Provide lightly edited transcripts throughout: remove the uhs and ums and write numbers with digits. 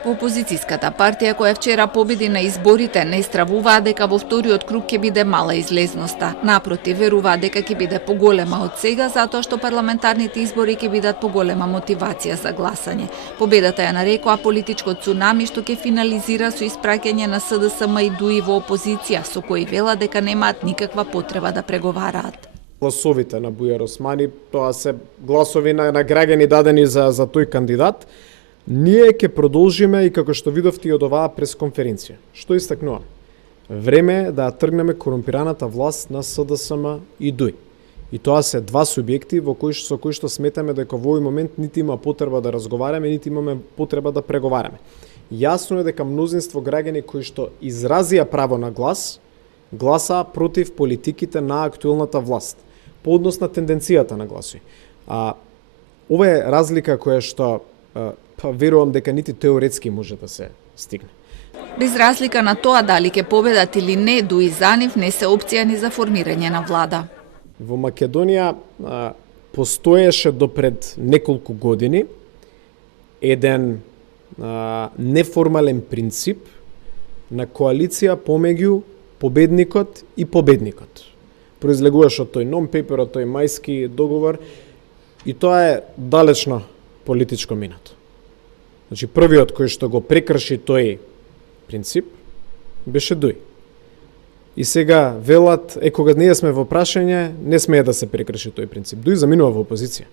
Во опозицијската партија која вчера победи на изборите не стравуваа дека во вториот круг ќе биде мала излезноста. Напротив, веруваа дека ќе биде поголема од сега затоа што парламентарните избори ќе бидат поголема мотивација за гласање. Победата ја нарекоа политичко цунами што ќе финализира со испраќање на СДСМ и ДУИ во опозиција, со кои вела дека немаат никаква потреба да преговараат. Гласовите на Бујар Османи, тоа се гласови на граѓани дадени за тој кандидат. Ние ќе продолжиме и како што видовте и од оваа пресконференција. Што истакнувам? Време е да тргнеме корумпираната власт на СДСМ и ДУИ. И тоа се два субјекти со кои што сметаме дека во овој момент нити има потреба да разговараме, нити имаме потреба да преговараме. Јасно е дека мнозинство граѓани кои што изразија право на глас, гласаа против политиките на актуелната власт, по однос на тенденцијата на гласови. Ова е разлика која што верувам дека нити теоретски може да се стигне. Без разлика на тоа дали ќе победат или не, ДУИ за нив не се опција ни за формирање на влада. Во Македонија постоеше допред неколку години еден неформален принцип на коалиција помеѓу победникот и победникот. Произлегуваше од тој нон-пейпер, од тој мајски договор, и тоа е далечно политичко минато. Значи, првиот кој што го прекрши тој принцип беше ДУИ. И сега велат, кога ние сме во прашање, не смее да се прекрши тој принцип. ДУИ заминува во опозиција.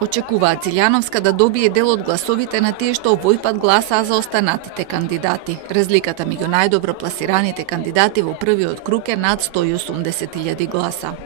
Очекуваат Циљановска да добие дел од гласовите на тие што овој пат гласаа за останатите кандидати. Разликата меѓу најдобро пласираните кандидати во првиот круг е над 180.000 гласа.